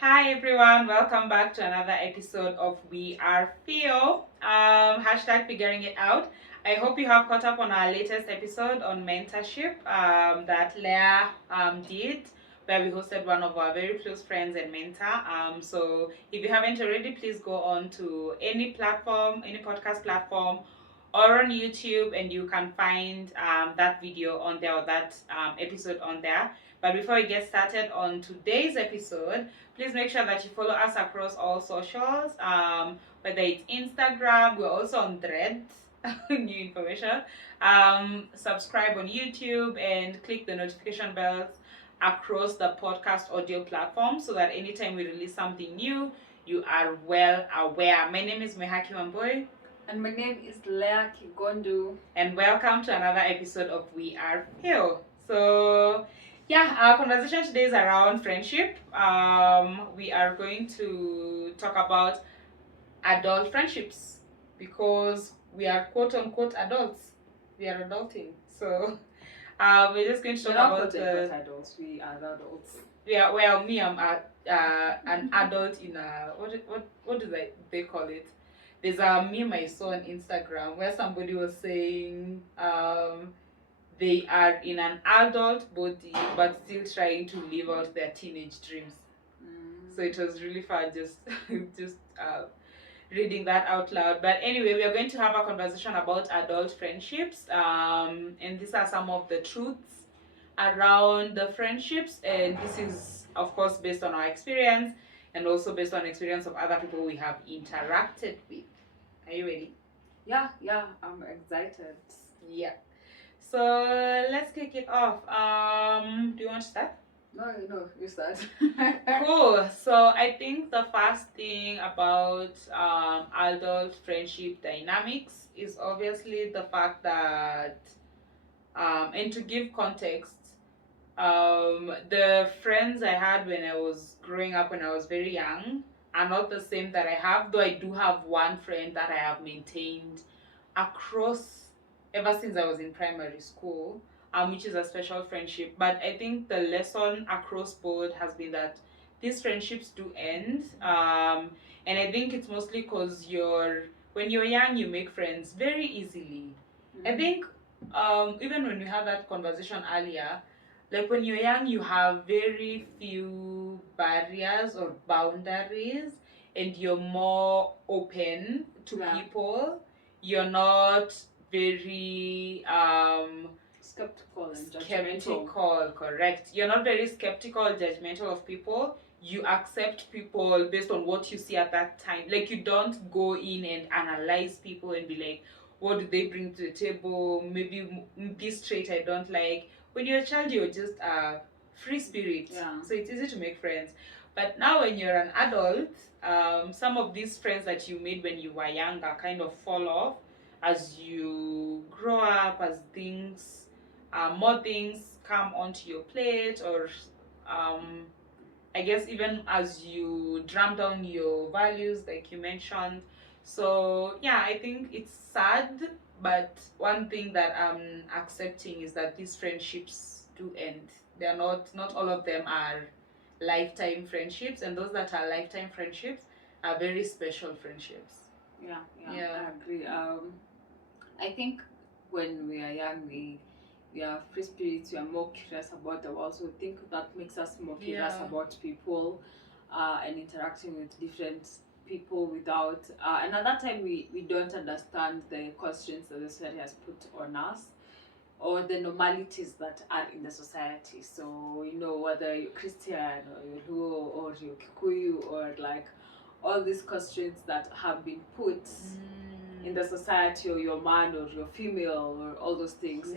Hi everyone, welcome back to another episode of We Are Feel. Hashtag figuring it out. I hope you have caught up on our latest episode on mentorship that Leah did, where we hosted one of our very close friends and mentor. So if you haven't already, please go on to any platform, any podcast platform, or on YouTube, and you can find that video on there or that episode on there. But before we get started on today's episode, please make sure that you follow us across all socials, whether it's Instagram, we're also on Threads, new information. Subscribe on YouTube and click the notification bells across the podcast audio platform so that anytime we release something new, you are well aware. My name is Mehaki Wamboy. And my name is Leah Kigondu. And welcome to another episode of We Are Feel. So, yeah, our conversation today is around friendship. We are going to talk about adult friendships because we are quote unquote adults. We are adulting. So, we're just going to talk about adults. We are adults. Yeah, well, me, I'm an adult in a what do they call it? There's a meme I saw on Instagram where somebody was saying they are in an adult body but still trying to live out their teenage dreams. So it was really fun just just reading that out loud. But anyway, we are going to have a conversation about adult friendships, and these are some of the truths around the friendships, and this is of course based on our experience and also based on experience of other people we have interacted with. Are you ready? Yeah, I'm excited. Yeah. So let's kick it off. Do you want to start? No, you start. Cool. So I think the first thing about adult friendship dynamics is obviously the fact that, and to give context, the friends I had when I was growing up, when I was very young, are not the same that I have, though I do have one friend that I have maintained across ever since I was in primary school, which is a special friendship. But I think the lesson across board has been that these friendships do end. And I think it's mostly because when you're young, you make friends very easily. I think even when we had that conversation earlier, like when you're young, you have very few barriers or boundaries, and you're more open to people. You're not very skeptical and judgmental. Correct. You're not very skeptical, judgmental of people. You accept people based on what you see at that time. Like, you don't go in and analyze people and be like, what do they bring to the table? Maybe this trait I don't like. When you're a child, you're just a free spirit. Yeah. So it's easy to make friends. But now when you're an adult, some of these friends that you made when you were younger kind of fall off as you grow up, as more things come onto your plate, or I guess even as you drum down your values, like you mentioned. So yeah, I think it's sad, but one thing that I'm accepting is that these friendships do end. They're not all of them are lifetime friendships, and those that are lifetime friendships are very special friendships. Yeah. I agree. I think when we are young, we are free spirits. We are more curious about the world. So I think that makes us more curious about people, and interacting with different people without. And at that time, we don't understand the constraints that the society has put on us, or the normalities that are in the society. So whether you're Christian or you're Luo or you're Kikuyu, or like all these constraints that have been put in the society, or you're man or you're female, or all those things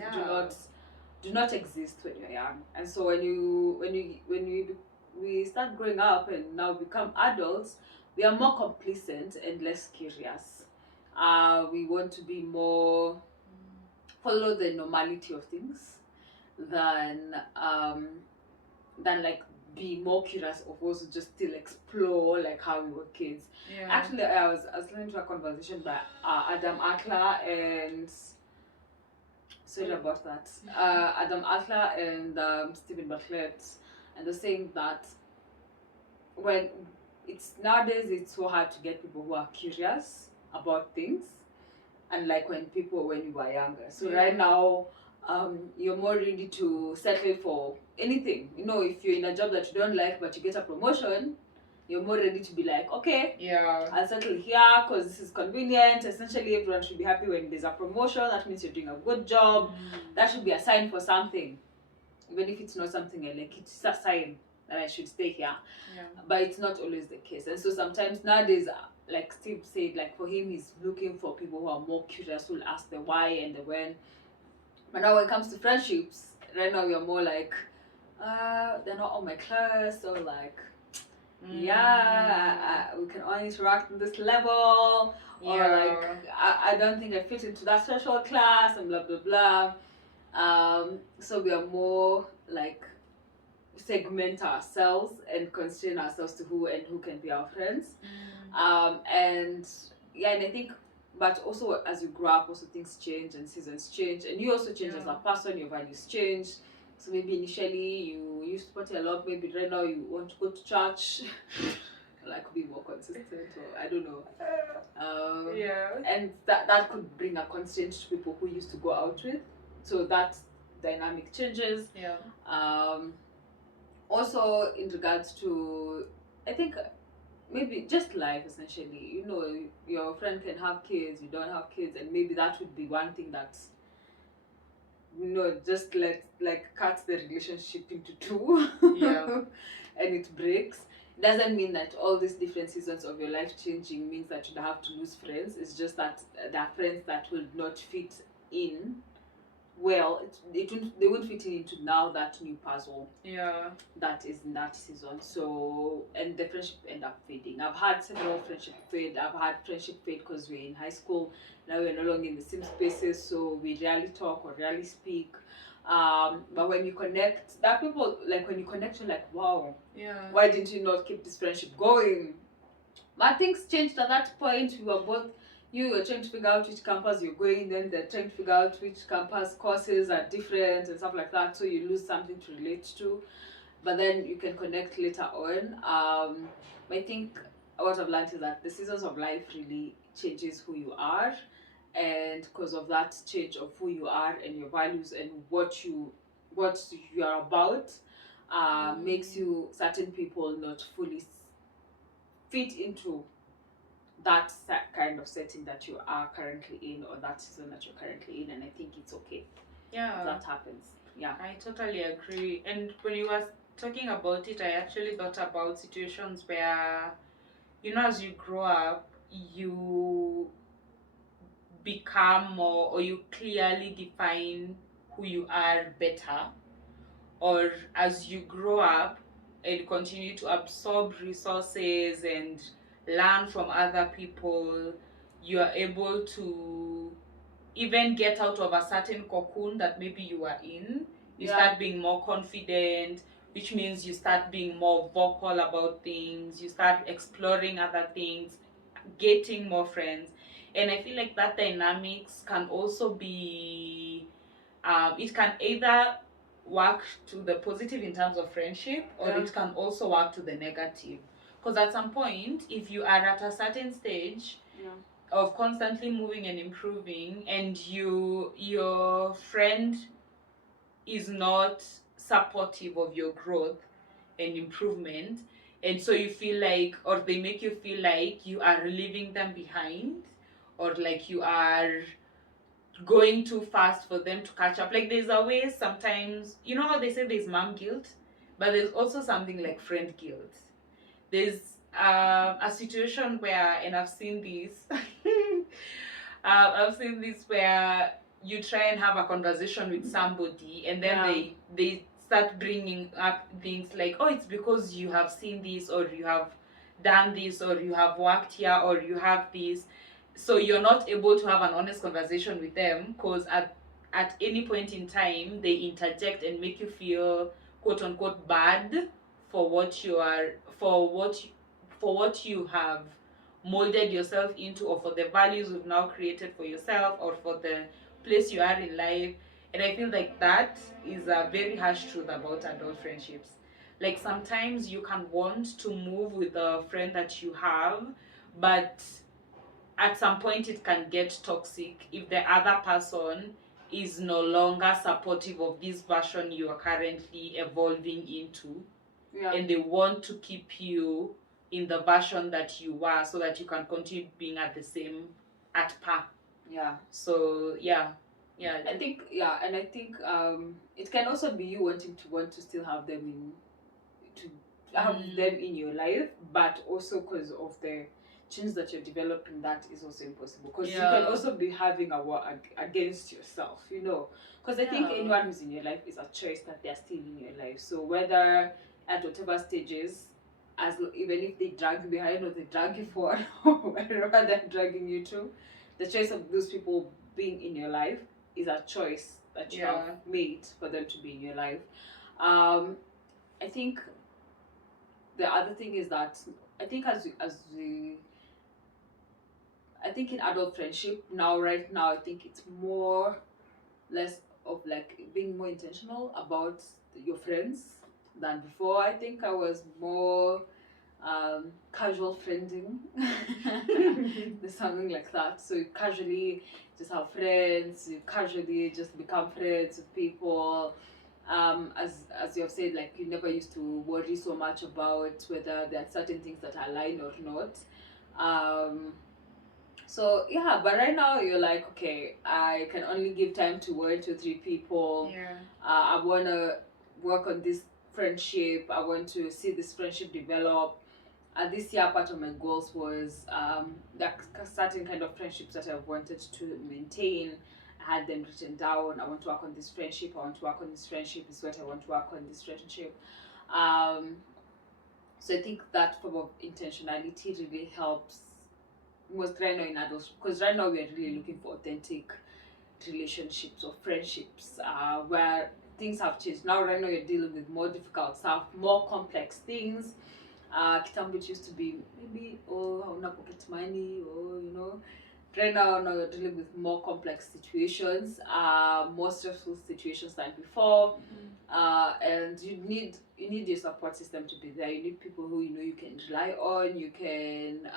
do not exist when you're young. And so when we start growing up and now become adults, we are more complacent and less curious. We want to be more follow the normality of things than like be more curious of also just still explore like how we were kids. Yeah. Actually, I was listening to a conversation by Adam Akla and sorry about that. Adam Akla and Stephen Bartlett, and they're saying that when it's nowadays it's so hard to get people who are curious about things, unlike when you were younger. So right now, you're more ready to settle for anything. You know, if you're in a job that you don't like but you get a promotion, you're more ready to be like, okay, I'll settle here because this is convenient. Essentially, everyone should be happy when there's a promotion. That means you're doing a good job. That should be a sign for something. Even if it's not something I like, it's a sign that I should stay here. But it's not always the case. And so sometimes nowadays, like Steve said, like for him, he's looking for people who are more curious, who'll ask the why and the when. But now when it comes to friendships, right now we are more like, they're not on my class, or like, we can only interact on this level, or like, I don't think I fit into that social class, and blah blah blah. So we are more like segment ourselves and constrain ourselves to who can be our friends. And I think, but also as you grow up, also things change and seasons change, and you also change as a person. Your values change. So maybe initially you used to party a lot, maybe right now you want to go to church, like be more consistent, or I don't know. And that could bring a constraint to people who used to go out with. So that dynamic changes. Also in regards to, I think, maybe just life essentially. You know, your friend can have kids, you don't have kids, and maybe that would be one thing that, just cut the relationship into two. And it breaks. Doesn't mean that all these different seasons of your life changing means that you have to lose friends. It's just that there are friends that will not fit in well. They won't fit into now that new puzzle that is in that season. So, and the friendship end up fading. I've had several friendship fade. I've had friendship fade because we're in high school. Now we're no longer in the same spaces, so we rarely talk or rarely speak. But when you connect, that people, like when you connect, you're like, wow, why didn't you not keep this friendship going? But things changed at that point. We were both, you were trying to figure out which campus you're going, then they're trying to figure out which campus courses are different and stuff like that, so you lose something to relate to. But then you can connect later on. I think what I've learned is that the seasons of life really changes who you are, and because of that change of who you are and your values and what you are about, makes you certain people not fully fit into that kind of setting that you are currently in, or that season that you're currently in. And I think it's okay if that happens. I totally agree. And when you were talking about it, I actually thought about situations where, as you grow up, you become more, or you clearly define who you are better, or as you grow up and continue to absorb resources and learn from other people, you are able to even get out of a certain cocoon that maybe you are in. You start being more confident, which means you start being more vocal about things, you start exploring other things, getting more friends. And I feel like that dynamics can also be, it can either work to the positive in terms of friendship, or it can also work to the negative. Because at some point, if you are at a certain stage of constantly moving and improving, and your friend is not supportive of your growth and improvement, and so you feel like, or they make you feel like you are leaving them behind, or like you are going too fast for them to catch up. Like there's always sometimes, you know how they say there's mom guilt, but there's also something like friend guilt. There's a situation where, and I've seen this, I've seen this where you try and have a conversation with somebody, and then they start bringing up things like, oh, it's because you have seen this, or you have done this, or you have worked here, or you have this. So you're not able to have an honest conversation with them, because at any point in time they interject and make you feel quote unquote bad for what you are, for what you have molded yourself into, or for the values you've now created for yourself, or for the place you are in life. And I feel like that is a very harsh truth about adult friendships. Like sometimes you can want to move with a friend that you have, but at some point it can get toxic if the other person is no longer supportive of this version you are currently evolving into, Yeah. and they want to keep you in the version that you were so that you can continue being at par. Yeah. So yeah. I think and I think it can also be you wanting to want to still have them in your life, but also because of the change that you're developing, that is also impossible, because you can also be having a war against yourself, because I think anyone who's in your life is a choice that they're still in your life. So whether at whatever stages, even if they drag you behind or they drag you forward or wherever they're dragging you to, the choice of those people being in your life is a choice that you have made for them to be in your life. I think the other thing is that I think I think in adult friendship right now, I think it's less of like being more intentional about your friends than before. I think I was more casual friending. There's something like that. So you casually just have friends, you casually just become friends with people. As you have said, like you never used to worry so much about whether there are certain things that align or not. So yeah, but right now you're like, okay, I can only give time to 1 to 3 people. I wanna work on this friendship. I want to see this friendship develop. This year, part of my goals was that certain kind of friendships that I wanted to maintain. I had them written down. I want to work on this friendship. I want to work on this friendship. Is what I want to work on this friendship. So I think that form of intentionality really helps most right now in adults, because right now we are really looking for authentic relationships or friendships where things have changed. Now right now you're dealing with more difficult stuff, more complex things. Kitambo, it used to be maybe, hauna pocket money, or right now you're dealing with more complex situations, more stressful situations than before. And you need your support system to be there. You need people who you can rely on, you can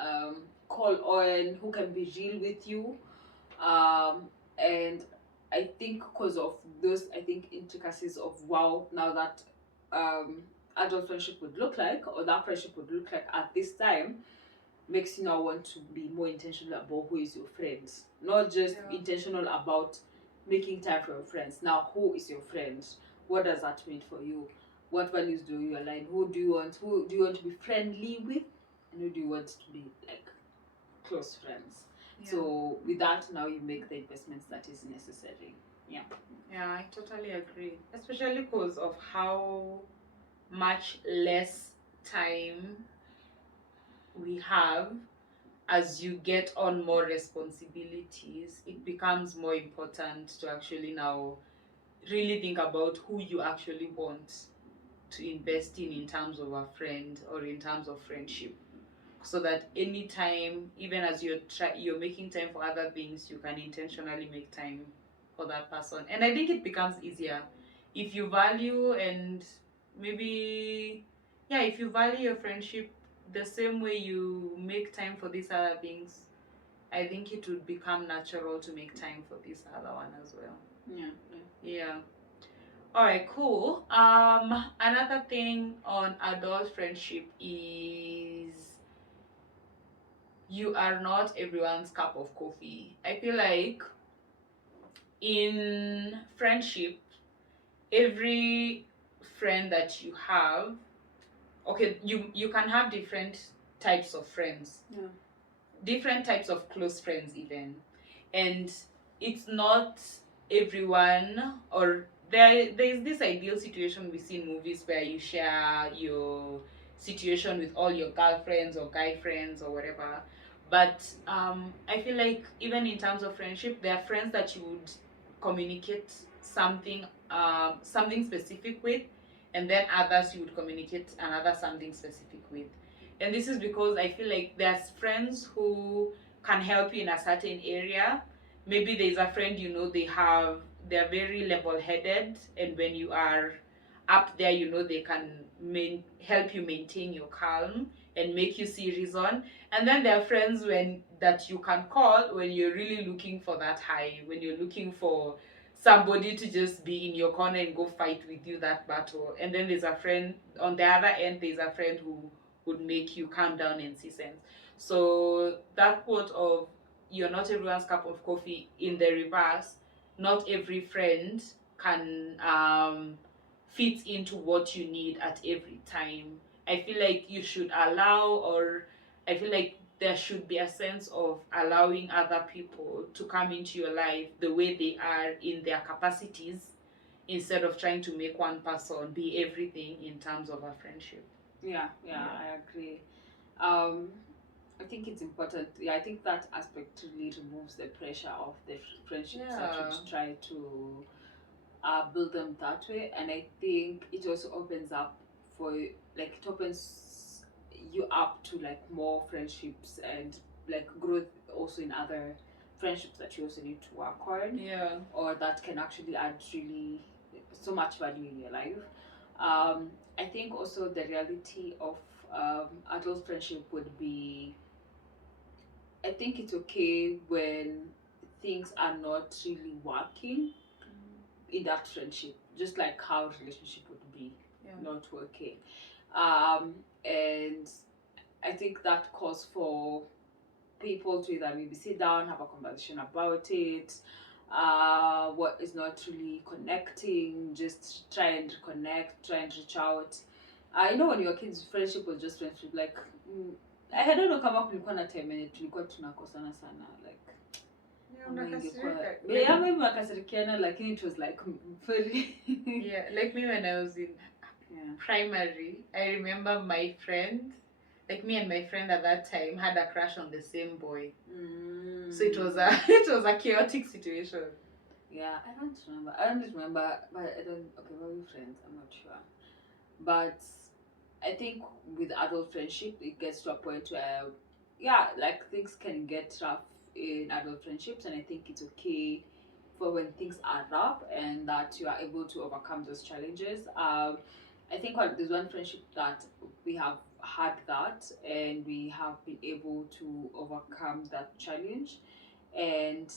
call on, who can be real with you. And I think because of those, I think intricacies of now that adult friendship would look like, or that friendship would look like at this time, makes you now want to be more intentional about who is your friend, not just intentional about making time for your friends. Now, who is your friend? What does that mean for you? What values do you align? Who do you want to be friendly with, and who do you want to be like close friends? So with that, now you make the investments that is necessary. Yeah, I totally agree, especially because of how much less time we have. As you get on more responsibilities, it becomes more important to actually now really think about who you actually want to invest in terms of a friend or in terms of friendship, so that anytime, even as you're making time for other things, you can intentionally make time for that person. And I think it becomes easier if you value, and maybe if you value your friendship the same way you make time for these other things. I think it would become natural to make time for this other one as well. Yeah. All right, cool. Another thing on adult friendship is you are not everyone's cup of coffee. I feel like in friendship, every friend that you have, okay, you can have different types of friends. Different types of close friends even. And it's not everyone, or there's this ideal situation we see in movies where you share your situation with all your girlfriends or guy friends or whatever. But I feel like even in terms of friendship, there are friends that you would communicate something specific with, and then others you would communicate another something specific with. And this is because I feel like there's friends who can help you in a certain area. Maybe there's a friend they're very level-headed, and when you are up there, you know, they can help you maintain your calm and make you see reason. And then there are friends that you can call when you're really looking for that high, when you're looking for somebody to just be in your corner and go fight with you that battle. And then there's a friend on the other end, there's a friend who would make you calm down and see sense. So that quote of you're not everyone's cup of coffee, in the reverse, not every friend can fit into what you need at every time. I feel like you should allow, or I feel like there should be a sense of allowing other people to come into your life the way they are in their capacities, instead of trying to make one person be everything in terms of a friendship. Yeah, I agree. Um, I think it's important. Yeah, I think that aspect really removes the pressure of the friendships that Yeah. you try to build them that way, and I think it also opens up for like it opens you up to like more friendships and like growth also in other friendships that you also need to work on, Yeah. or that can actually add really so much value in your life. I think also the reality of adult friendship would be, I think it's okay when things are not really working in that friendship, just like how relationship would be not working. And I think that calls for people to either maybe sit down, have a conversation about it. What is not really connecting, just try and reconnect, try and reach out. You know, when you were kids, friendship was just friendship. Like, I don't know kama kulikuwa na time yenye tulikuwa tunakosana sana, like maybe mnakasirikiana, lakini it was like very yeah, like me when I was in primary, I remember my friend, like me and my friend at that time had a crush on the same boy. So it was a chaotic situation. Yeah, I don't remember, but I don't. Okay, were we friends? I'm not sure. But I think with adult friendship, it gets to a point where, yeah, like things can get rough in adult friendships, and I think it's okay for when things are rough and that you are able to overcome those challenges. I think there's one friendship that we have had that, and we have been able to overcome that challenge, and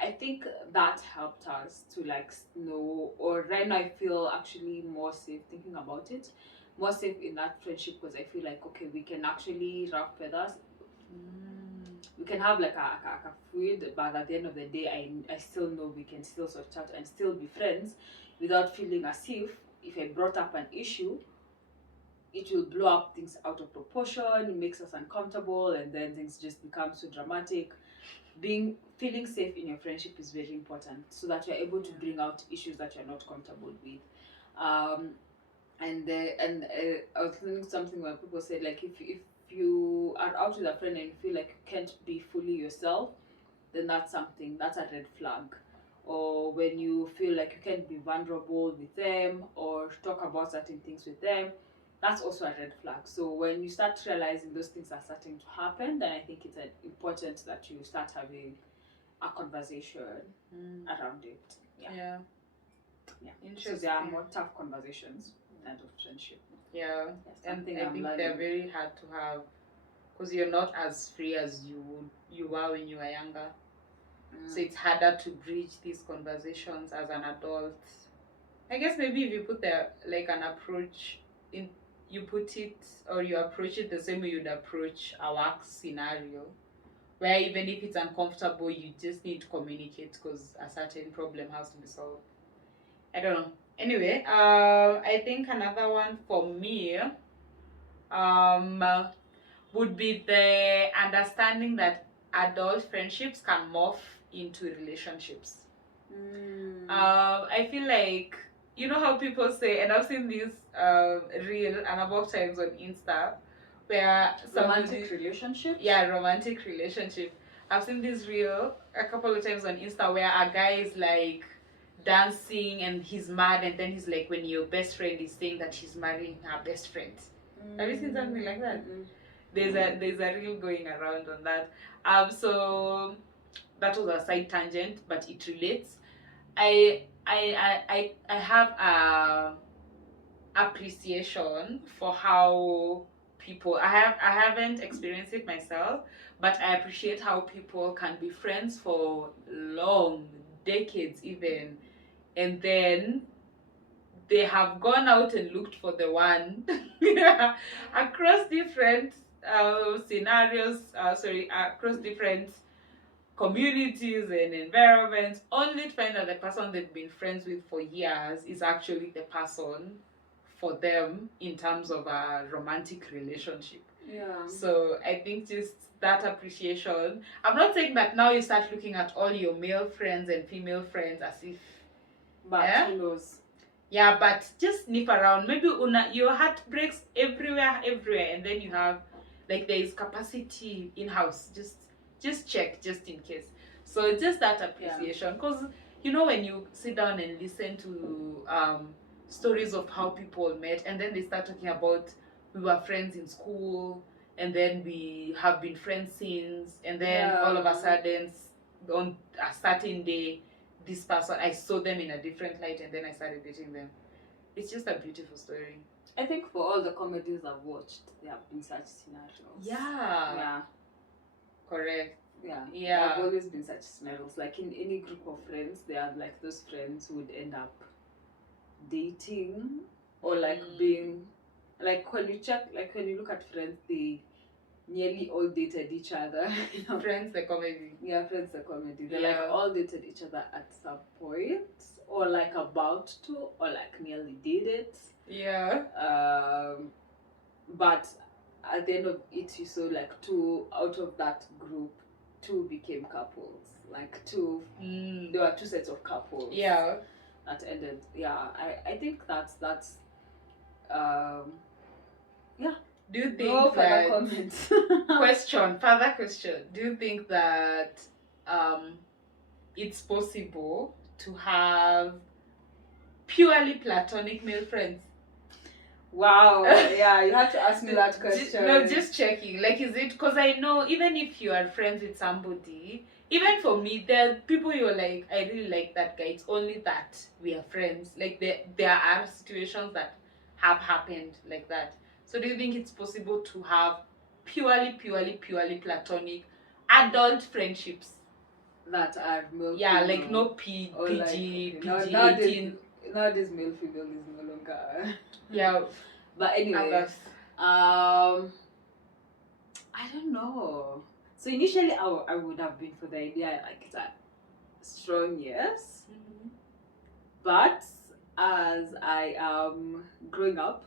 I think that helped us to like know, or right now I feel actually more safe thinking about it, more safe in that friendship, because I feel like, okay, we can actually rough feathers. We can have like a fluid, but at the end of the day, I still know we can still sort out and still be friends without feeling as if I brought up an issue, it will blow up things out of proportion, it makes us uncomfortable, and then things just become so dramatic. Feeling safe in your friendship is very important, so that you're able to bring out issues that you're not comfortable with. I was learning something where people said, like, if you are out with a friend and you feel like you can't be fully yourself, then that's a red flag. Or when you feel like you can't be vulnerable with them or talk about certain things with them, that's also a red flag. So when you start realizing those things are starting to happen, then I think it's important that you start having a conversation around it. Yeah. Interesting. So there are more tough conversations than of friendship. Yeah, and I think they're very hard to have, because you're not as free as you were when you were younger. So it's harder to bridge these conversations as an adult. I guess maybe if you put an approach in, you approach it the same way you'd approach a work scenario, where even if it's uncomfortable, you just need to communicate because a certain problem has to be solved. I don't know. Anyway, I think another one for me would be the understanding that adult friendships can morph into relationships. I feel like, you know how people say, and I've seen this reel a number of times on Insta, where romantic relationship. Yeah, romantic relationship. I've seen this reel a couple of times on Insta where a guy is like dancing and he's mad, and then he's like, when your best friend is saying that she's marrying her best friend. Have you seen something like that? There's a reel going around on that. So that was a side tangent, but it relates. I have appreciation for how people, I haven't experienced it myself, but I appreciate how people can be friends for long decades even, and then they have gone out and looked for the one across different scenarios, across different communities and environments, only to find that the person they've been friends with for years is actually the person for them in terms of a romantic relationship. Yeah. So I think just that appreciation. I'm not saying that now you start looking at all your male friends and female friends as if, But who knows? yeah, but just sniff around. Maybe your heart breaks everywhere, and then you have, like, there is capacity in house. Just check, just in case. So just that appreciation, because when you sit down and listen to stories of how people met, and then they start talking about, we were friends in school, and then we have been friends since, and then all of a sudden, on a certain day, this person, I saw them in a different light, and then I started dating them. It's just a beautiful story. I think for all the comedies I've watched, there have been such scenarios. Yeah. Correct. Yeah. There have always been such scenarios. Like in any group of friends, there are like those friends who would end up dating, or like being, like when you look at friends, they nearly all dated each other. Friends the comedy. Yeah, Friends the comedy. They like all dated each other at some point, or like about to, or like nearly did it. Yeah. But at the end of it, you saw like 2 out of that group, 2 became couples. Like 2, there were 2 sets of couples. Yeah. That ended. Yeah, I think that's yeah. Do you think no further comments? Further question. Do you think that it's possible to have purely platonic male friends? Wow. Yeah, you had to ask me that question. No, just checking. Like, is it, because I know even if you are friends with somebody, even for me, there are people you're like, I really like that guy, it's only that we are friends. Like, there are situations that have happened like that. So do you think it's possible to have purely platonic adult friendships that are male? Yeah, like no PG, like, PG 18. Nowadays, male female is no longer. Yeah. But anyway, I don't know. So initially, I would have been for the idea, like, it's a strong yes. But as I am growing up,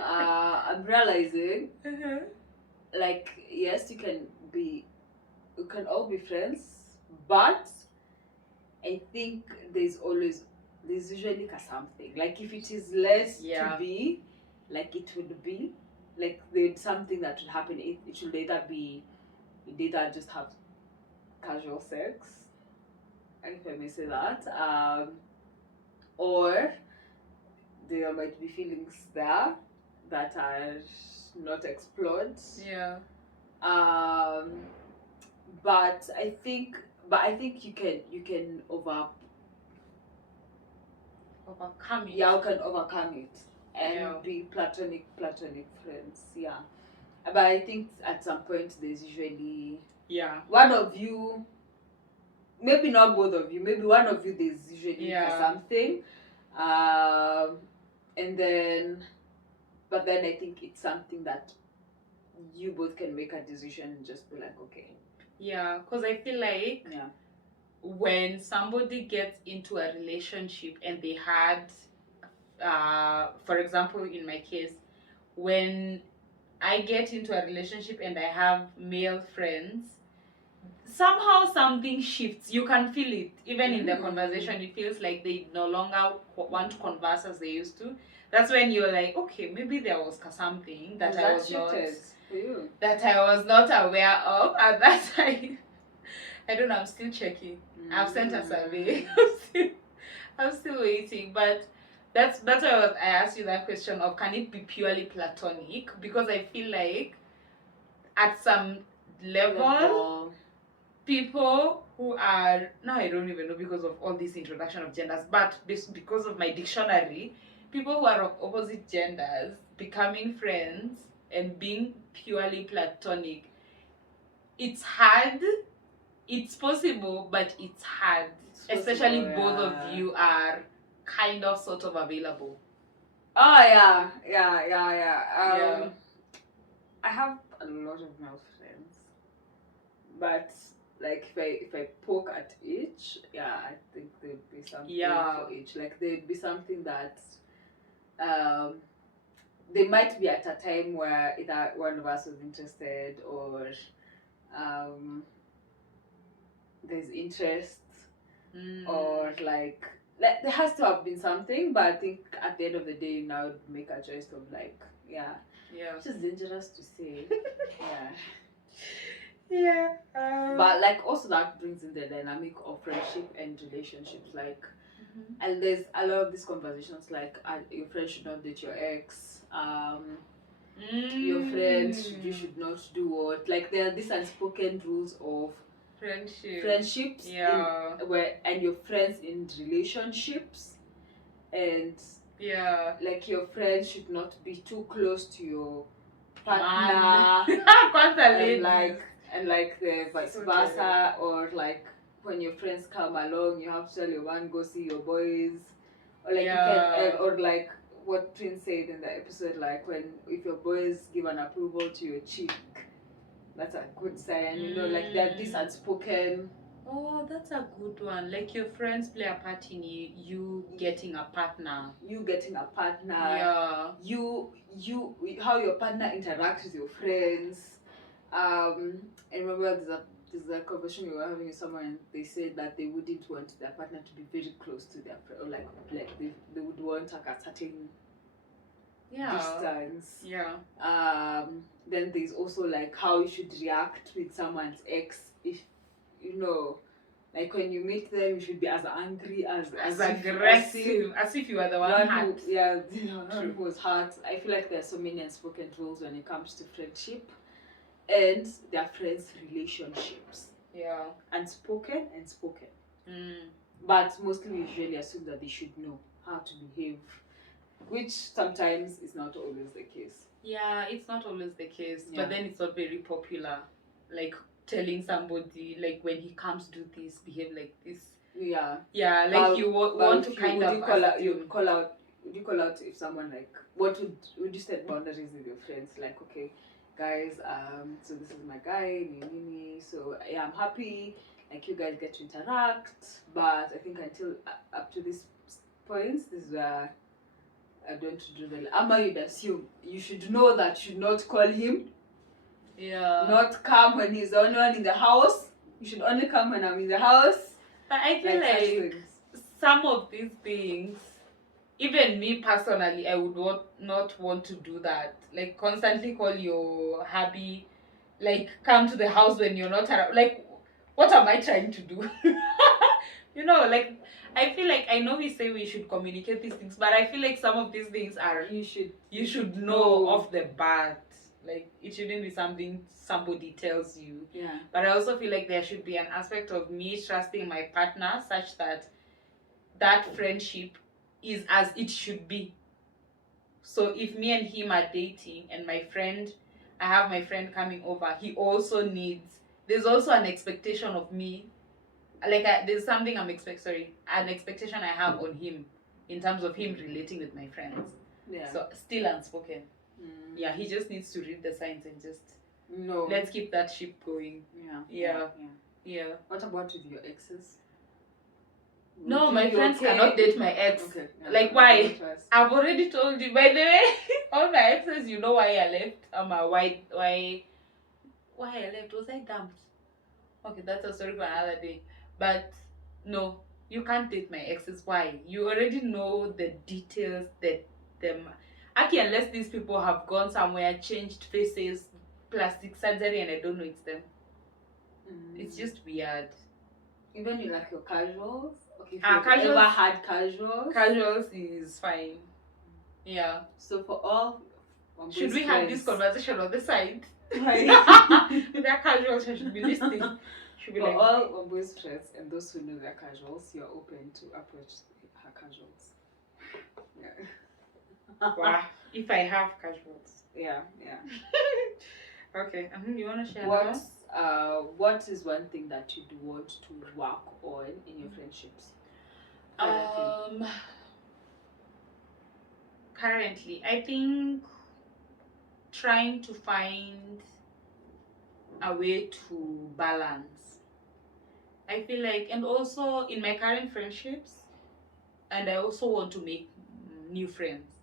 I'm realizing, like, yes, you can all be friends, but I think there's usually something. Like, if it is less to be, like, it would be, like, there's something that would happen. It should either just have casual sex, if I may say that, or there might be feelings there that are not explored. Yeah. But I think you can overcome it. Yeah, you can overcome it and be platonic friends. Yeah. But I think at some point there's usually one of you, maybe not both of you, maybe one of you, there's usually something. And then, but then I think it's something that you both can make a decision and just be like, okay. Yeah, because I feel like when somebody gets into a relationship and they had, for example, in my case, when I get into a relationship and I have male friends, somehow something shifts. You can feel it. Even in the conversation, it feels like they no longer want to converse as they used to. That's when you're like, okay, maybe there was something that I was not aware of at that time. I don't know, I'm still checking. I've sent a survey. I'm still waiting, but that's why I asked you that question of, can it be purely platonic? Because I feel like at some level, people who are, now I don't even know because of all this introduction of genders, but because of my dictionary, people who are of opposite genders becoming friends and being purely platonic, it's hard. It's possible, but it's hard. Especially if both of you are kind of sort of available. Oh yeah. I have a lot of male friends, but like if I poke at each, I think there'd be something for each. Like there'd be something that they might be at a time where either one of us was interested or there's interest or like there has to have been something, but I think at the end of the day you now make a choice of like which is dangerous to say. But like also that brings in the dynamic of friendship and relationships, like and there's a lot of these conversations like your friend should not date your ex, your friends you should not do what, like there are these unspoken rules of friendships and your friends in relationships, and like your friends should not be too close to your partner and like the vice versa, or like when your friends come along you have to tell your man go see your boys, or like you can or like what Prince said in the episode, like if your boys give an approval to your chick, that's a good sign. You know, like they're this unspoken. Oh, that's a good one. Like your friends play a part in you getting a partner. You getting a partner. You how your partner interacts with your friends. I remember there's a conversation we were having with someone, and they said that they wouldn't want their partner to be very close to their friend, or like they would want like a certain distance. Then there's also like how you should react with someone's ex, if you know, like when you meet them you should be as angry as aggressive as if you are the one hurt. Who was hurt. I feel like there are so many unspoken rules when it comes to friendship and their friends' relationships. Unspoken and spoken. But mostly we usually assume that they should know how to behave, which sometimes is not always the case. It's not always the case, but then it's not very popular, like telling somebody like when he comes do this, behave like this. Like you want to kind of would you call out if someone, like what would you set boundaries with your friends, like okay guys, so this is my guy, Nini, so I'm happy like you guys get to interact, but I think until up to this point, this is where I don't do the Ama, you'd assume you should know that you should not call him. Not come when he's the only one in the house. You should only come when I'm in the house. But I feel like some of these things, even me personally, I would not want to do that. Like constantly call your hubby, like come to the house when you're not around. Like, what am I trying to do? You know, like I feel like I know we say we should communicate these things, but I feel like some of these things are you should know off the bat. Like it shouldn't be something somebody tells you. But I also feel like there should be an aspect of me trusting my partner such that that friendship is as it should be. So if me and him are dating and I have my friend coming over, there's also an expectation of me, like there's something an expectation I have on him in terms of him relating with my friends. So still unspoken. He just needs to read the signs and just let's keep that ship going. What about with your exes? No, my friends cannot date my ex. Like why? I've already told you. By the way, all my exes, you know why I left. Why I left? Was I dumped? Okay, that's a story for another day. But no, you can't date my exes. Why? You already know the details that them. Actually, unless these people have gone somewhere, changed faces, plastic surgery, and I don't know it's them. It's just weird. Even you like your casuals? Okay, if casuals, ever had casuals? Casuals is fine. So for all should we have this conversation on the side? Right. With their casuals, I should be listening. Should be for all Ombo's friends and those who know their casuals, you're open to approach her casuals. Wow. If I have casuals. Yeah. Okay. You wanna share another What one? what is one thing that you'd want to work on in your friendships currently? Um, Currently, I think trying to find a way to balance. I feel like, and also in my current friendships, and I also want to make new friends.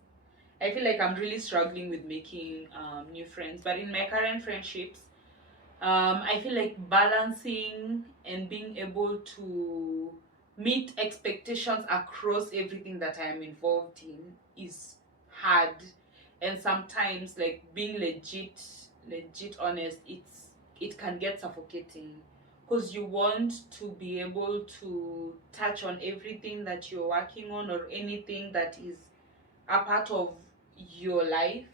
I feel like I'm really struggling with making new friends, but in my current friendships, I feel like balancing and being able to meet expectations across everything that I am involved in is hard, and sometimes like being legit honest, it can get suffocating because you want to be able to touch on everything that you're working on or anything that is a part of your life.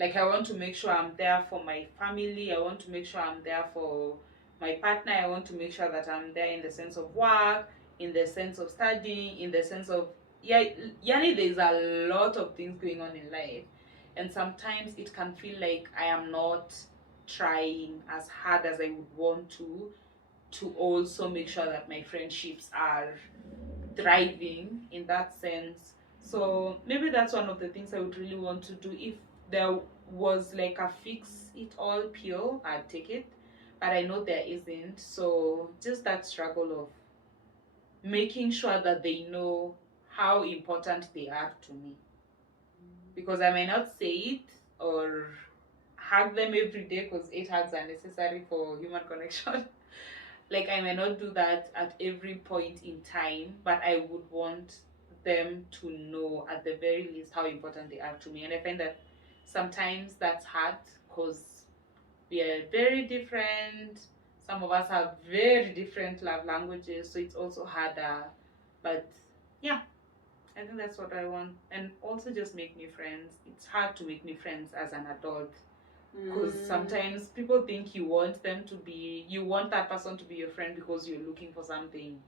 Like, I want to make sure I'm there for my family, I want to make sure I'm there for my partner, I want to make sure that I'm there in the sense of work, in the sense of studying, in the sense of, yeah, yani there's a lot of things going on in life, and sometimes it can feel like I am not trying as hard as I would want to also make sure that my friendships are thriving in that sense. So maybe that's one of the things I would really want to do. If there was like a fix it all pill, I'd take it. But I know there isn't. So just that struggle of making sure that they know how important they are to me. Because I may not say it or hug them every day because 8 hugs are necessary for human connection. Like, I may not do that at every point in time, but I would want them to know at the very least how important they are to me. And I find that sometimes that's hard because we are very different. Some of us have very different love languages, so it's also harder. But yeah, I think that's what I want. And also just make new friends. It's hard to make new friends as an adult because sometimes people think you want that person to be your friend because you're looking for something,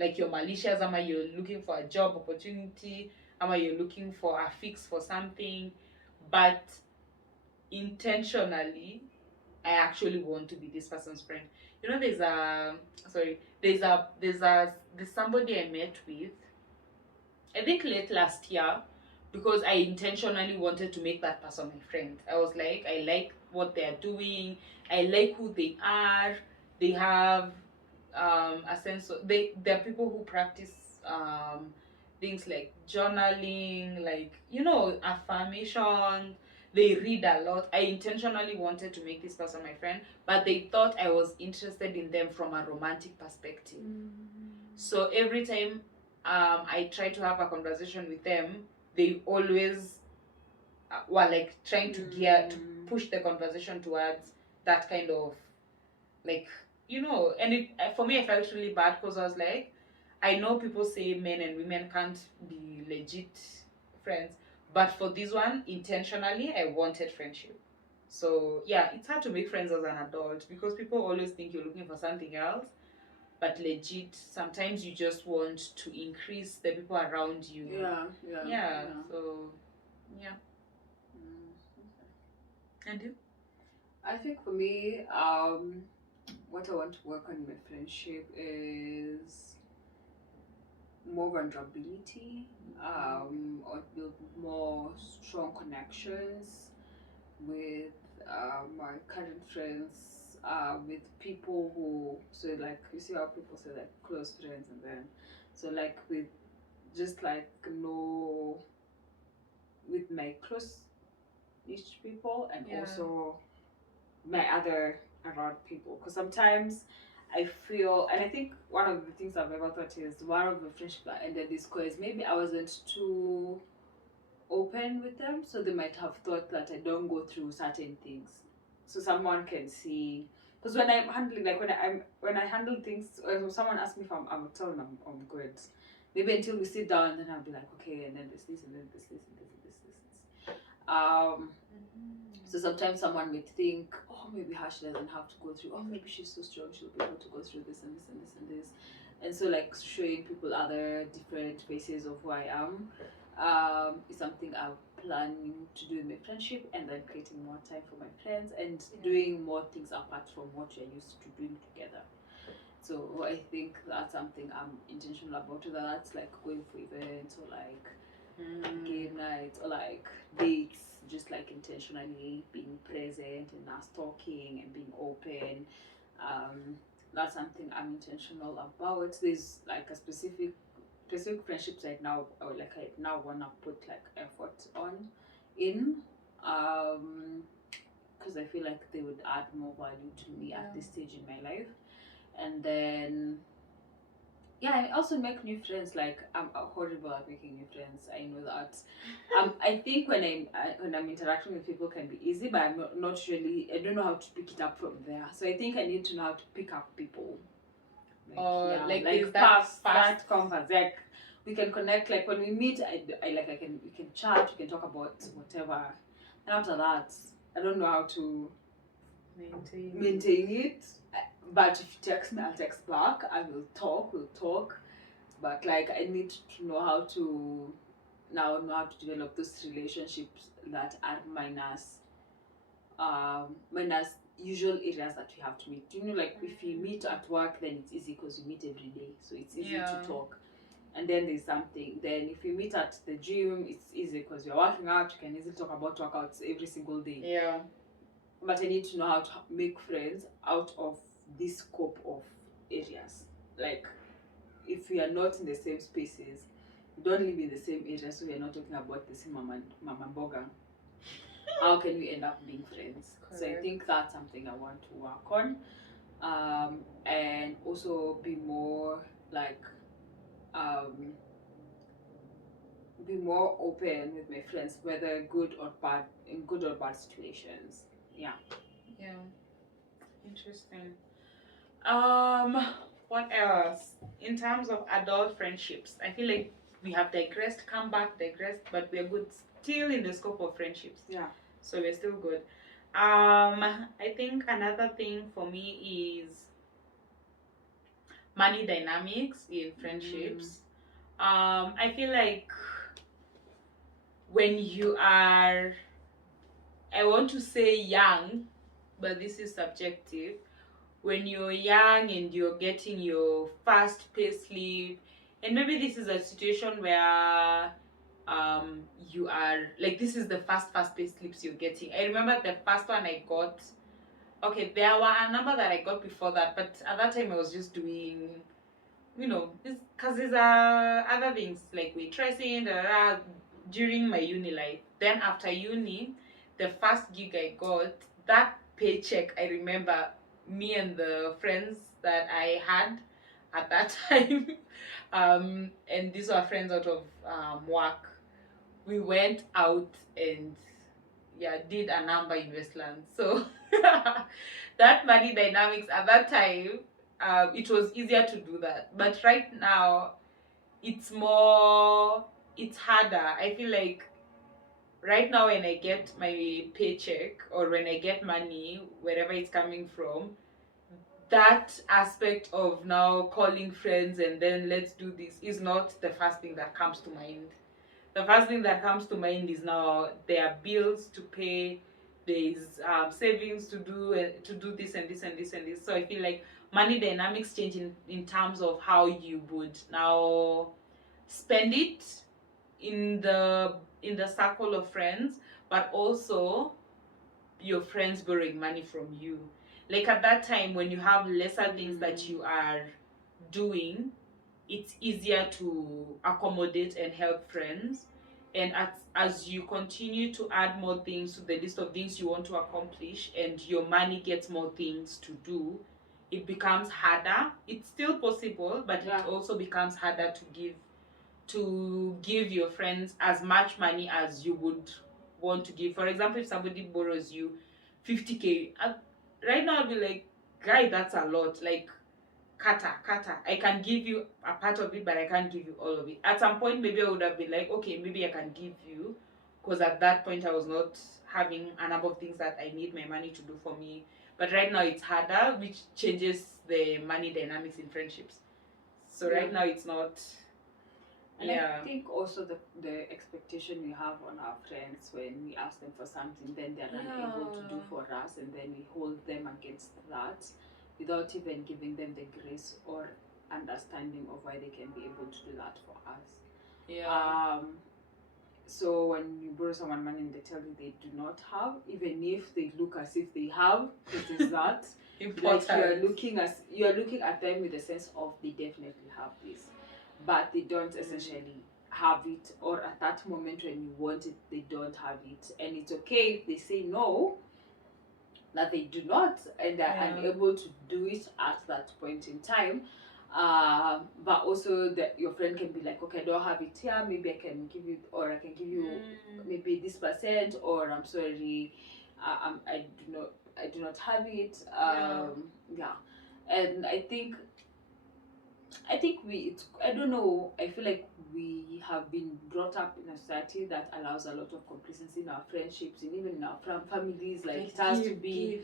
like you're malicious, ama you're looking for a job opportunity, ama you're looking for a fix for something. But intentionally, I actually want to be this person's friend. You know, there's somebody I met with, I think late last year, because I intentionally wanted to make that person my friend. I was like, I like what they are doing, I like who they are. They have a sense of, they're people who practice things like journaling, like, affirmation. They read a lot. I intentionally wanted to make this person my friend, but they thought I was interested in them from a romantic perspective. So every time I try to have a conversation with them, they always were like trying to push the conversation towards that kind of, like, and for me, I felt really bad because I was like, I know people say men and women can't be legit friends, but for this one, intentionally, I wanted friendship. So yeah, it's hard to make friends as an adult because people always think you're looking for something else, but legit, sometimes you just want to increase the people around you. Yeah. So yeah. And you? I think for me, what I want to work on in my friendship is more vulnerability, or build more strong connections with my current friends, with people who, so like you see how people say like close friends, and then so like with just like know with my close ish people, and also my other around people, because sometimes I feel, and I think one of the things I've ever thought is one of the friendship that ended is because maybe I wasn't too open with them, so they might have thought that I don't go through certain things. So someone can see, because when I'm handling, like when I handle things, or if someone asks me if I'm telling them I'm good. Maybe until we sit down, then I'll be like, okay, and then this, and then this, and this. So sometimes someone may think, oh, maybe Hash doesn't have to go through. Oh, maybe she's so strong, she'll be able to go through this and this and this and this. And so, like, showing people other different faces of who I am is something I've planning to do in my friendship, and then creating more time for my friends and doing more things apart from what you're used to doing together. So I think that's something I'm intentional about, whether that's like going for events or like game nights or like dates, just like intentionally being present and us talking and being open. That's something I'm intentional about. There's like a specific friendships right now, or like I now wanna put like effort on in, because I feel like they would add more value to me at this stage in my life. And then I also make new friends. Like I'm horrible at making new friends. I know that. I think when I'm interacting with people can be easy, but I'm not really. I don't know how to pick it up from there. So I think I need to know how to pick up people. Like fast converse. Like we can connect. Like when we meet, we can chat. We can talk about whatever. And after that, I don't know how to maintain it. But if you text me, I'll text back. I will talk. We'll talk. But like I need to know how to develop those relationships that are minus usual areas that we have to meet. You know, like if you meet at work, then it's easy because you meet every day, so it's easy to talk. And then there's something. Then if you meet at the gym, it's easy because you're working out. You can easily talk about workouts every single day. Yeah. But I need to know how to make friends out of this scope of areas. Like if we are not in the same spaces, we don't live in the same area, so we are not talking about the same mama boga. How can we end up being friends? Correct. So I think that's something I want to work on, and also be more like be more open with my friends, whether good or bad, in good or bad situations. Yeah. Interesting. What else? In terms of adult friendships, I feel like we have digressed, but we're good still in the scope of friendships. Yeah. So we're still good. I think another thing for me is money dynamics in friendships. I feel like when you are, I want to say young, but this is subjective. When you're young and you're getting your first pay slip, and maybe this is a situation where you are like, this is the first pay slips you're getting. I remember the first one I got. Okay, there were a number that I got before that, but at that time I was just doing, because these are other things like waitressing, during my uni life. Then after uni, the first gig I got, that paycheck, I remember me and the friends that I had at that time, and these were friends out of work. We went out and did a number in Westland. So that money dynamics at that time, it was easier to do that. But right now, it's harder. I feel like right now when I get my paycheck or when I get money, wherever it's coming from, that aspect of now calling friends and then let's do this is not the first thing that comes to mind. The first thing that comes to mind is now there are bills to pay, there's savings to do this and this and this and this. So I feel like money dynamics change in terms of how you would now spend it in the circle of friends, but also your friends borrowing money from you. Like at that time when you have lesser things that you are doing, it's easier to accommodate and help friends. And as you continue to add more things to the list of things you want to accomplish and your money gets more things to do, it becomes harder. It's still possible, but it also becomes harder to give your friends as much money as you would want to give. For example, if somebody borrows you 50K, right now I'd be like, guy, that's a lot. Like, kata. I can give you a part of it, but I can't give you all of it. At some point, maybe I would have been like, okay, maybe I can give you, because at that point I was not having a number of things that I need my money to do for me. But right now it's harder, which changes the money dynamics in friendships. So right now it's not. And I think also the expectation we have on our friends when we ask them for something, then they're unable to do for us, and then we hold them against that without even giving them the grace or understanding of why they can be able to do that for us. So when you borrow someone money and they tell you they do not have, even if they look as if they have, it is that like you are looking at them with a sense of they definitely have this, but they don't essentially have it, or at that moment when you want it, they don't have it, and it's okay if they say no, that they do not, and they're unable to do it at that point in time. But also that your friend can be like, okay, I don't have it here, maybe I can give you, or I can give you maybe this percent, or I'm sorry, I do not have it. And I think I don't know, I feel like we have been brought up in a society that allows a lot of complacency in our friendships and even in our families. Like it has to be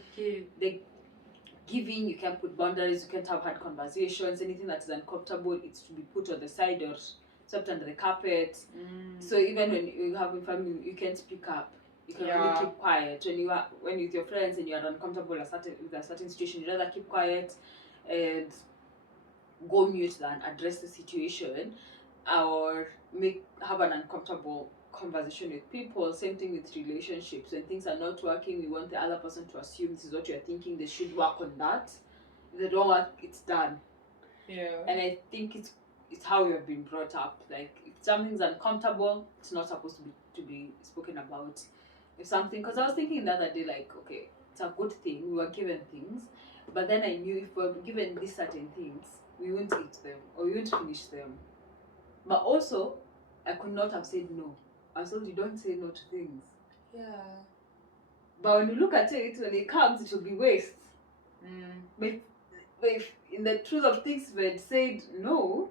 the giving, you can't put boundaries, you can't have hard conversations, anything that is uncomfortable, it's to be put on the side or swept under the carpet. So even when you have a family, you can't speak up. You can only keep quiet. When you're with your friends and you are uncomfortable with a certain situation, you rather keep quiet and go mute than address the situation, or have an uncomfortable conversation with people. Same thing with relationships. When things are not working, we want the other person to assume this is what you're thinking, they should work on that. If they don't work, it's done. And I think it's how we have been brought up. Like if something's uncomfortable, it's not supposed to be spoken about. If something, because I was thinking the other day, like, okay, it's a good thing we were given things, but then I knew if we were given these certain things, we wouldn't eat them or we wouldn't finish them. But also, I could not have said no. I told you, don't say no to things. But when you look at it, when it comes, it will be waste. But if in the truth of things, if I had said no,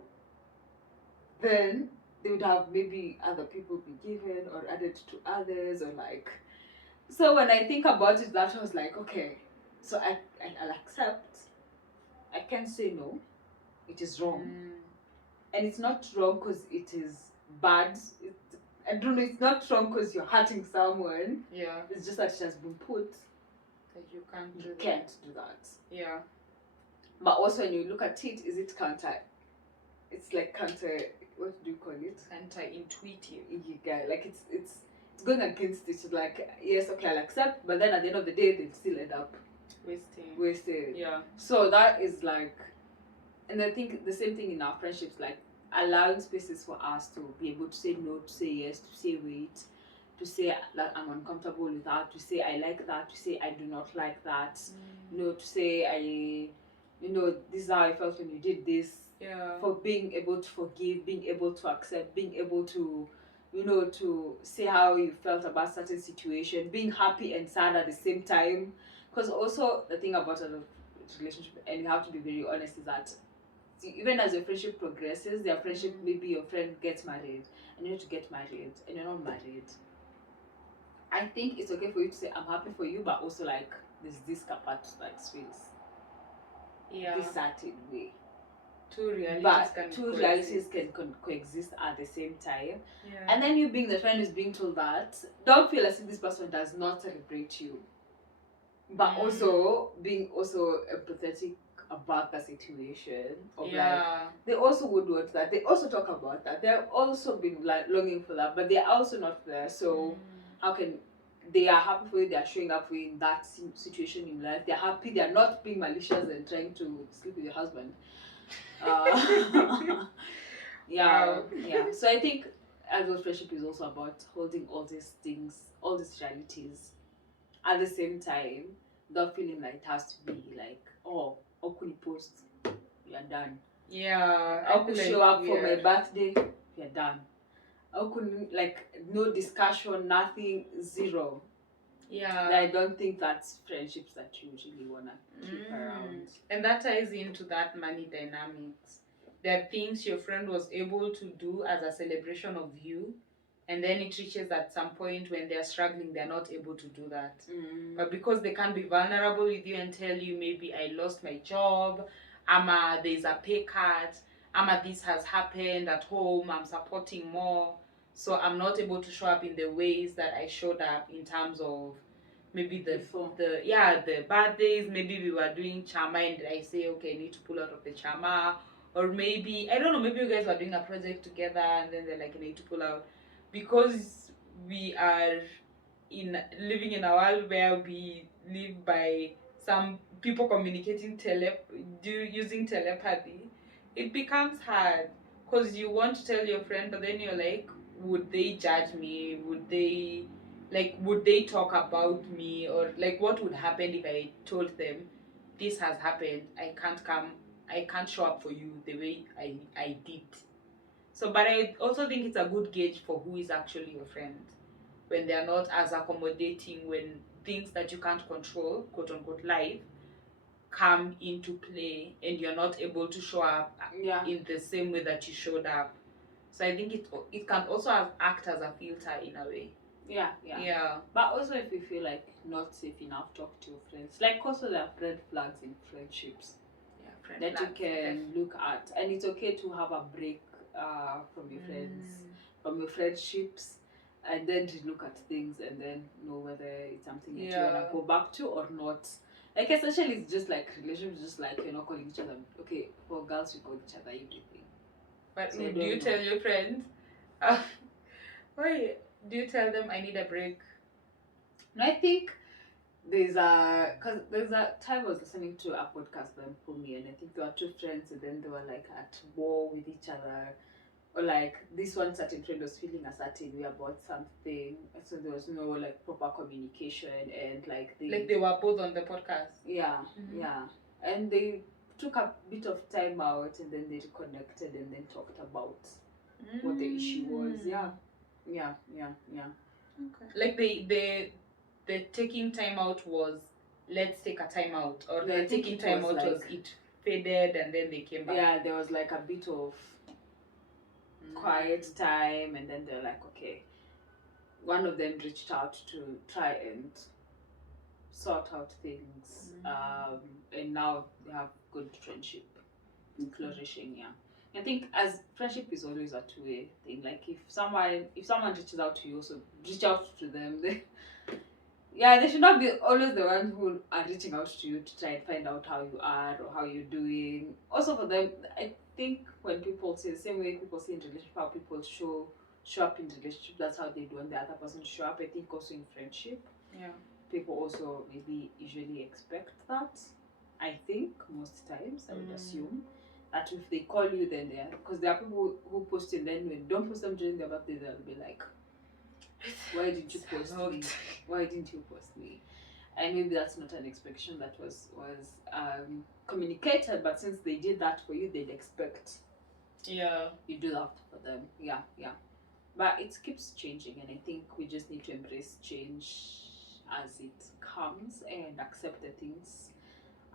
then they would have maybe other people be given or added to others, or like. So when I think about it, that was like, okay, so I'll accept. I can say no. It is wrong. And it's not wrong because it is bad. I don't know, it's not wrong because you're hurting someone. It's just that it has been put that you can't do that. But also when you look at it, is it counter? It's like counter. What do you call it? Counterintuitive. Like it's going against it. It's like, yes, okay, I'll accept, but then at the end of the day, they'll still end up wasted. So that is like, and I think the same thing in our friendships, like allowing spaces for us to be able to say no, to say yes, to say wait, to say that I'm uncomfortable with that, to say I like that, to say I do not like that, to say this is how I felt when you did this. For being able to forgive, being able to accept, being able to to say how you felt about certain situation, being happy and sad at the same time. Because also the thing about a relationship, and you have to be very honest, is that even as your friendship progresses, their friendship, maybe your friend gets married and you need to get married and you're not married. I think it's okay for you to say I'm happy for you, but also like there's this part that feels this certain way. Two realities can coexist at the same time. And then you being the friend who's being told that, don't feel as if this person does not celebrate you, but also being empathetic about the situation of like they also would want that, they also talk about that, they're also been like longing for that, but they're also not there. So how can they are happy for you, they are showing up for you in that situation in life, they're happy, they're not being malicious and trying to sleep with your husband. So I think adult friendship is also about holding all these things, all these realities at the same time, without feeling like it has to be like, oh, how could you post? You're done. How could show up for my birthday? You're done. How could like no discussion, nothing, zero. I don't think that's friendships that you usually wanna keep around. And that ties into that money dynamics. There are things your friend was able to do as a celebration of you, and then it reaches at some point when they're struggling, they're not able to do that. But because they can't be vulnerable with you and tell you, maybe I lost my job, there's a pay cut, this has happened at home, I'm supporting more, so I'm not able to show up in the ways that I showed up in terms of maybe Before. the bad days. Maybe we were doing chama and I say, okay, I need to pull out of the chama, or maybe I don't know, maybe you guys were doing a project together and then they're like, I need to pull out, because we are living in a world where we live by some people communicating using telepathy. It becomes hard because you want to tell your friend, but then you're like, would they judge me? Would they talk about me? Or like, what would happen if I told them this has happened? I can't show up for you the way I did. So, but I also think it's a good gauge for who is actually your friend when they are not as accommodating, when things that you can't control, quote unquote, life, come into play and you're not able to show up in the same way that you showed up. So I think it can also act as a filter in a way. Yeah. But also, if you feel like not safe enough, talk to your friends. Like, also, there are red flags in friendships that you can look at, and it's okay to have a break from your friends, from your friendships, and then to look at things and then know whether it's something that you wanna go back to or not. Like, essentially, it's just like relationships, just like you're not calling each other. Okay, for girls, we call each other everything. But so do you tell your friends? Why do you tell them I need a break? No, I think there's a time I was listening to a podcast by Mpumi, and I think there were two friends, and then they were like at war with each other, or like this one certain friend was feeling a certain way about something, so there was no like proper communication, and like they were both on the podcast. Yeah, and they took a bit of time out, and then they reconnected, and then talked about what the issue was. Yeah. Okay. Like the taking time out was, let's take a time out, or the taking time out was it faded and then they came back. Yeah, there was like a bit of quiet time, and then they're like, okay, one of them reached out to try and sort out things, and now they have good friendship flourishing. I think as friendship is always a two-way thing. Like if someone reaches out to you, also reach out to them. They should not be always the ones who are reaching out to you to try and find out how you are or how you're doing. Also for them, I think when people say the same way people say in relationship, how people show up in relationship, that's how they want the other person to show up. I think also in friendship, people also maybe usually expect that. I think most times I would assume that if they call you, then they're, because there are people who post and then when don't post them during their birthday, they'll be like, why didn't you post me? Why didn't you post me? And maybe that's not an expectation that was communicated, but since they did that for you, they'd expect you do that for them. But it keeps changing, and I think we just need to embrace change as it comes and accept the things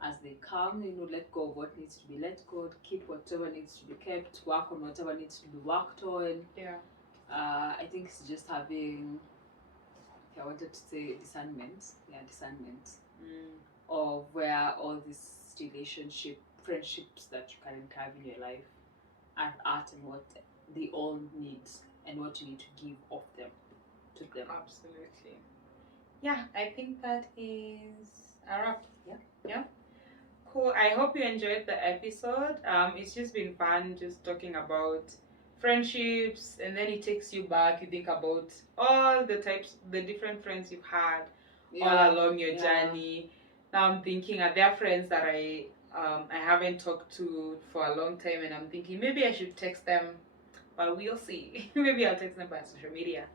as they come. Let go of what needs to be let go, keep whatever needs to be kept, work on whatever needs to be worked on. I think it's just having, I wanted to say discernment of where all these friendships that you can have in your life are at, and what they all need, and what you need to give of them to them. Absolutely. I think that is a wrap. Cool. I hope you enjoyed the episode. It's just been fun just talking about friendships, and then it takes you back. You think about all the different friends you've had all along your journey. Now I'm thinking, are there friends that I haven't talked to for a long time, and I'm thinking maybe I should text them, but we'll see. Maybe I'll text them by social media.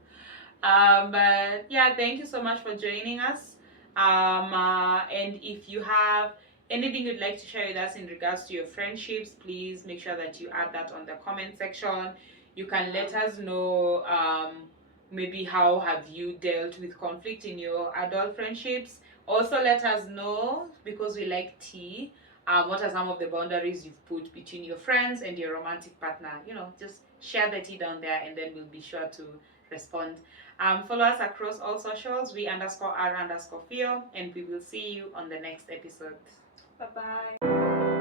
But thank you so much for joining us. And if you have anything you'd like to share with us in regards to your friendships, please make sure that you add that on the comment section. You can let us know maybe how have you dealt with conflict in your adult friendships. Also let us know, because we like tea, what are some of the boundaries you've put between your friends and your romantic partner. Just share the tea down there, and then we'll be sure to respond. Follow us across all socials, we_r_feel, and we will see you on the next episode. Bye-bye.